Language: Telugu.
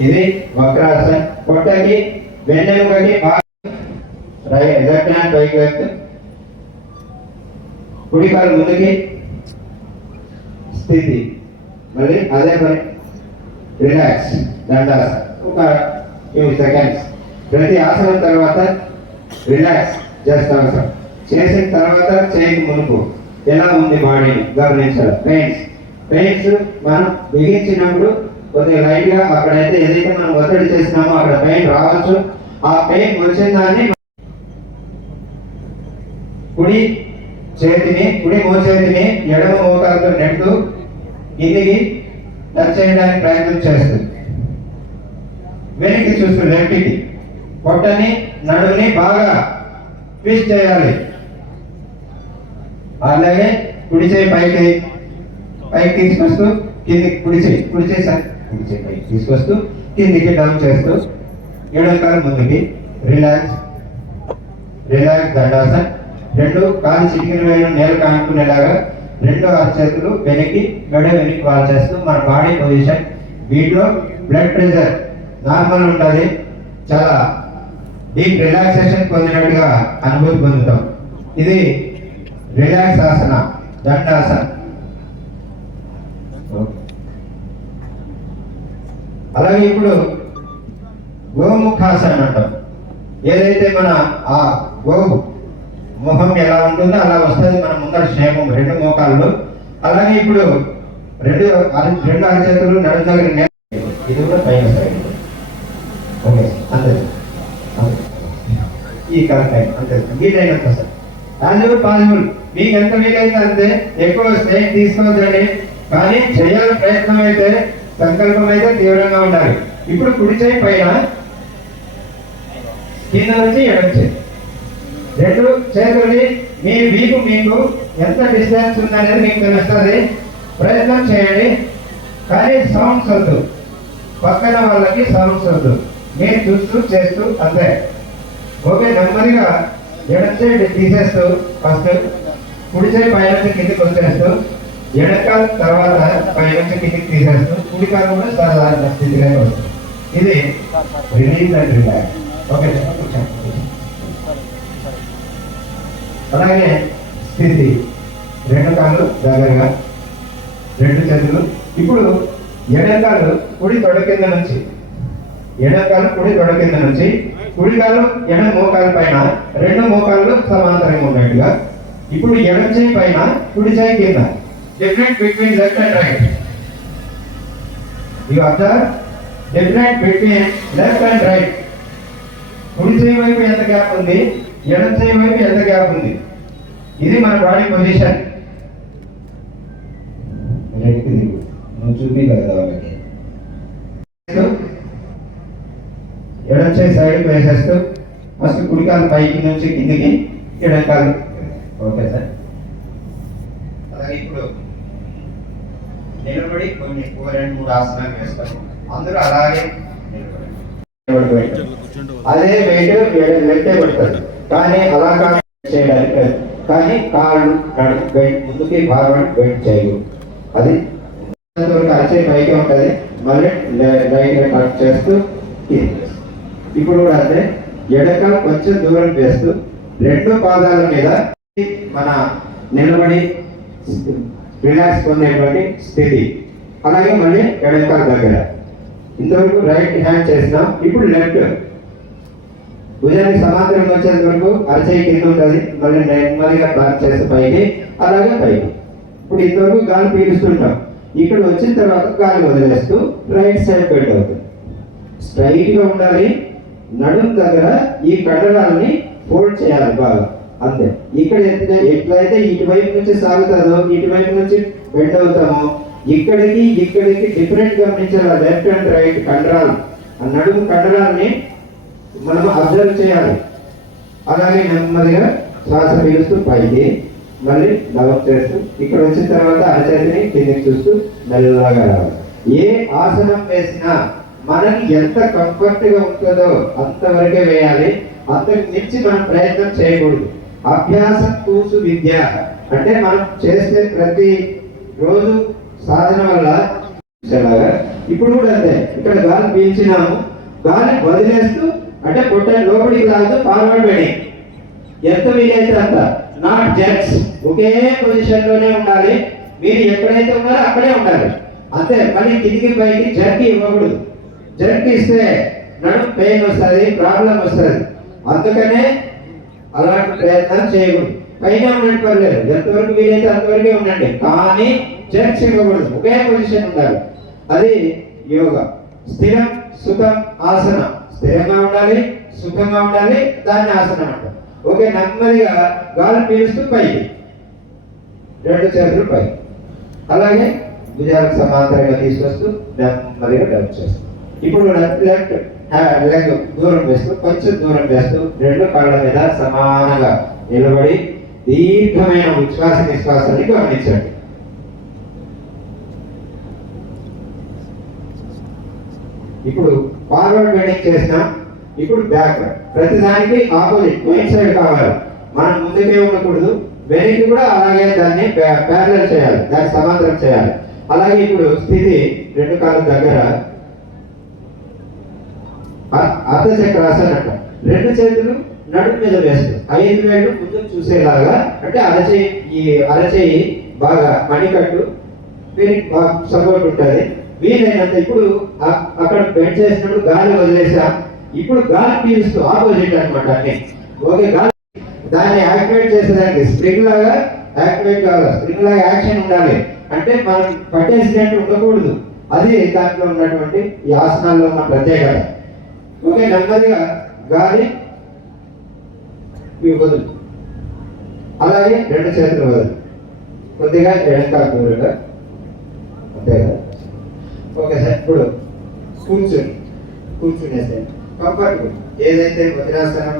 ఇది వక్రాసన్. పొట్టకి వెన్నెముకకి లెఫ్ట్ పైకి లెఫ్ట్ కుడి ముందుకి. స్థితి. మళ్ళీ అదే పని. రిలాక్స్. దండాస ఒక ఫ్యూ సెకండ్స్ ప్రతి ఆసనం తర్వాత రిలాక్స్. చేస్తాం చేసిన తర్వాత చేయకు ముందుకు ఎలా ఉంది బాడీని గమనించాలి. పెయిన్స్ పెయిన్స్ మనం బిగించినప్పుడు కొద్దిగా లైట్గా అక్కడైతే ఏదైతే మనం ఒత్తిడి చేసినామో అక్కడ పెయిన్ రావచ్చు. ఆ పెయిన్ వచ్చిన దాన్ని కుడి చేతిని కుడి మోచేతిని ఎడమ మోకాలతో నెట్టు కిందికి టచ్ చేయడానికి ప్రయత్నం చేస్తుంది. వెనక్కి చూస్తుంది లెఫ్ట్కి పొట్టని నడుని బాగా ట్విస్ట్ చేయాలి. అలాగే కుడి చేయి పైకి పైకి తీసుకొస్తూ కిందికి కుడి చేయి కుడి చేయి సార్. కుడి చేయి పైకి తీసుకొస్తూ కిందికి డౌన్ చేస్తూ ఎడమ కాలు ముందుకి. రిలాక్స్ రిలాక్స్ దండాసన్ రెండు కాలు చిటికిన వేలు నేల కానుకునేలాగా రెండు అరచేతులు వెనక్కి మెడ వెనక్కి వాల్ చేస్తూ మన బాడీ పొజిషన్ వీటిలో బ్లడ్ ప్రెషర్ నార్మల్ ఉంటుంది. చాలా డీప్ రిలాక్సేషన్ పొందినట్టుగా అనుభూతి పొందుతాం. ఇది రిలాక్స్ ఆసన దండాసన అలాగే ఇప్పుడు గోముఖాసన అంటాం. ఏదైతే మన ఆ గో ముఖం ఎలా ఉంటుందో అలా వస్తుంది మన ముందర క్షేమం రెండు మోకాళ్ళు. అలాగే ఇప్పుడు రెండు రెండు అరచేతులు నడుము దగ్గర ఇది కూడా పైన సైడ్ ఓకే అంతే. ఈ కరెక్ట్ అంతే. వీలైనంత సార్. పాజిబుల్ పాజిబుల్ మీకు ఎంత వీలైతే అంతే ఎక్కువ స్ట్రెయిన్ తీసుకోవద్దండి. కానీ చేయాలని ప్రయత్నం అయితే సంకల్పం అయితే తీవ్రంగా ఉండాలి. ఇప్పుడు కుడి చేయి పైన కింద నుంచి ఎడమ చేయి. రెండు చేతులని మీ వీపు మీకు ఎంత డిస్టెన్స్ ఉందనేది మీకు తెలుస్తుంది. ప్రయత్నం చేయండి. కానీ సౌండ్స్ వద్దు. పక్కన వాళ్ళకి సౌండ్స్ వద్దు. మీరు చూస్తూ చేస్తూ అంతే. ఓకే నెమ్మదిగా ఎడమ సైడ్ తీసేస్తూ ఫస్ట్ కుడి సైడ్ పై నుంచి కిందికి వచ్చేస్తూ ఎడకాల తర్వాత పై నుంచి కిందికి తీసేస్తూ కుడి కాలు కూడా సాధారణ స్థితిలోకి వస్తుంది. ఇది రిలీజ్ అండ్ రిలాక్స్ ఓకే అలాగే స్థితి. రెండు కాళ్ళు దగ్గరగా రెండు చేతులు. ఇప్పుడు ఎడకాలు కుడి తొడ కింద నుంచి ఎడకాలు కుడి తొడ కింద నుంచి కుడి ఎడమ మోకాల పైన రెండు మోకాళ్ళు సమాంతరంగా ఉన్నట్టుగా ఇప్పుడు ఎడమ చేయి పైన కుడి చేయి కింద. Different between left and right you observe different between left and right కుడి చేయి వైపు ఎంత గ్యాప్ ఉంది? ఎడమ చేయి వైపు ఎంత గ్యాప్ ఉంది? ఇది మన బాడీ పొజిషన్ నువ్వు చూపి కదా వాళ్ళకి ఎడొచ్చే సైడ్కి సైడ్ వేసేస్తూ ఫస్ట్ కుడికాలు పైకి నుంచి కిందికి ఎడంకాలు ఓకే సార్ అలాగే ఇప్పుడు నిలబడి కొన్ని రెండు మూడు ఆసనాలు వేస్తాము అందరూ అలాగే అదే వెయిట్ వెంటే పడుతుంది కానీ అలా చేయడానికి కాదు. కానీ కాళ్ళు ముందుకి భాగం వెయిట్ చేయదు అది అంతవరకు అరచే పైకి ఉంటుంది. మళ్ళీ లైన్ కట్ చేస్తూ ఇప్పుడు కూడా అంతే ఎడక కొంచెం దూరం వేస్తూ రెండు పాదాల మీద మన నిలబడి రిలాక్స్ పొందేటువంటి స్థితి. అలాగే మళ్ళీ ఎడకాల దగ్గర. ఇంతవరకు రైట్ హ్యాండ్ చేసినాం. ఇప్పుడు లెఫ్ట్. భుజానికి సమాంతరం వచ్చేంత వరకు అరచేయి కింద ఉంటుంది. మళ్ళీ నెమ్మదిగా బ్లాక్ చేస్తే పైకి అలాగే పైకి. ఇప్పుడు ఇంతవరకు గాలి పీలుస్తుంటాం. ఇక్కడ వచ్చిన తర్వాత గాలి వదిలేస్తూ రైట్ సైడ్ బెండ్ అవుతుంది. స్ట్రైట్గా ఉండాలి. నడుము దగ్గర ఈ కట్టడాన్ని ఫోల్డ్ చేయాలి బాగా. అంతే. ఇక్కడ ఎత్తిన ఎట్లయితే ఇటువైపు నుంచి సాగుతుందో ఇటువైపు నుంచి బెండ్ అవుతామో ఇక్కడికి ఇక్కడికి డిఫరెంట్ గమనించాలి లెఫ్ట్ అండ్ రైట్ కండరాలు. ఆ నడుము కండరాలని మనం అబ్జర్వ్ చేయాలి. అలాగే నెమ్మదిగా శ్వాస పీలుస్తూ పైకి మళ్ళీ డెవలప్ చేస్తూ ఇక్కడ వచ్చిన తర్వాత అరచేతిని కిందికి చూస్తూ మెల్లగా రావాలి. ఏ ఆసనం వేసినా మనకి ఎంత కంఫర్ట్గా ఉంటుందో అంతవరకే వేయాలి. అంతకు మించి మనం ప్రయత్నం చేయకూడదు. అభ్యాసం కూసు విద్య. అంటే మనం చేసే ప్రతి రోజు సాధన వల్ల ఇప్పుడు కూడా అంతే. ఇక్కడ గాలి పీల్చినాము. గాలి వదిలేస్తూ అంటే పొట్ట లోపలికి లాగుతూ ఫార్వర్డ్ బెండింగ్ ఎంత వీలైతే అంత. నాట్ జెట్స్ ఒకే పొజిషన్లోనే ఉండాలి. మీరు ఎక్కడైతే ఉన్నారో అక్కడే ఉండాలి. అంతే. మళ్ళీ కిందికి పైకి జర్కి ఇవ్వకూడదు. జర్కి ఇస్తే నడుము పెయిన్ వస్తుంది ప్రాబ్లం వస్తుంది. అందుకనే అలాంటి ప్రయత్నం చేయకూడదు. పైన ఉండండి పర్లేదు. ఎంతవరకు వీలైతే అంతవరకే ఉండండి. కానీ జర్క్స్ ఇవ్వకూడదు. ఒకే పొజిషన్ ఉండాలి. అది యోగా. స్థిరం సుఖం ఆసనం. స్థిరంగా ఉండాలి సుఖంగా ఉండాలి దాన్ని ఆసనం అంటారు. ఓకే నెమ్మదిగా గాలి పీలుస్తూ పైకి. రెండు చేతులు పై అలాగే భుజాలకు సమాంతరంగా తీసుకొస్తూ నెమ్మదిగా డెవలప్ చేస్తాం. ఇప్పుడు లెఫ్ట్ లెగ్ దూరం వేస్తూ కొంచెం దూరం వేస్తూ రెండు కాళ్ళ మీద సమానంగా నిలబడి దీర్ఘమైన ఉచ్ఛ్వాస నిశ్వాసాన్ని గమనించండి. ఇప్పుడు ఫార్వర్డ్ బెండింగ్ చేసినా. ఇప్పుడు బ్యాక్ ప్రతిదానికి ఆపోజిట్ పోయిన్ సైడ్ కావాలి. మనం ముందుకే ఉండకూడదు. వెనక్కి కూడా అలాగే దాన్ని ప్యారలల్ చేయాలి. దాన్ని సమాంతరం చేయాలి. అలాగే ఇప్పుడు స్థితి రెండు కాళ్ళ దగ్గర అ- అర్ధచక్రాసన అంట రెండు చేతులు నడుము మీద వేస్తూ ఐదు వేళ్ళు ముందుకు చూసేలాగా అంటే అరచేయి ఈ అరచేయి బాగా మణికట్టు దీనికి బాగా సపోర్ట్ ఉంటుంది. వీలైనంత ఇప్పుడు అక్కడ బెండ్ చేసినప్పుడు గాలి వదిలేసాం. ఇప్పుడు గాలి పీలుస్తూ ఆపోజిట్ అనమాట అన్ని. ఓకే గాలి దాన్ని యాక్టివేట్ చేసేదానికి స్ప్రింగ్ లాగా యాక్టివేట్ కావాలి. స్ప్రింగ్ లాగా యాక్షన్ ఉండాలి. అంటే మనం పట్టేసినట్టు ఉండకూడదు. అది దాంట్లో ఉన్నటువంటి ఈ ఆసనాల్లో ఉన్న ప్రత్యేకత. ఓకే నెమ్మదిగా గాలి మీ వదులు. అలాగే రెండు చేతులు వదులు. కొద్దిగా ఎడంకా దూరంగా అంతే కదా? ఓకే సార్ ఇప్పుడు కూర్చొని కూర్చునేసే కంఫర్టబుల్ ఏదైతే వజ్రాసనం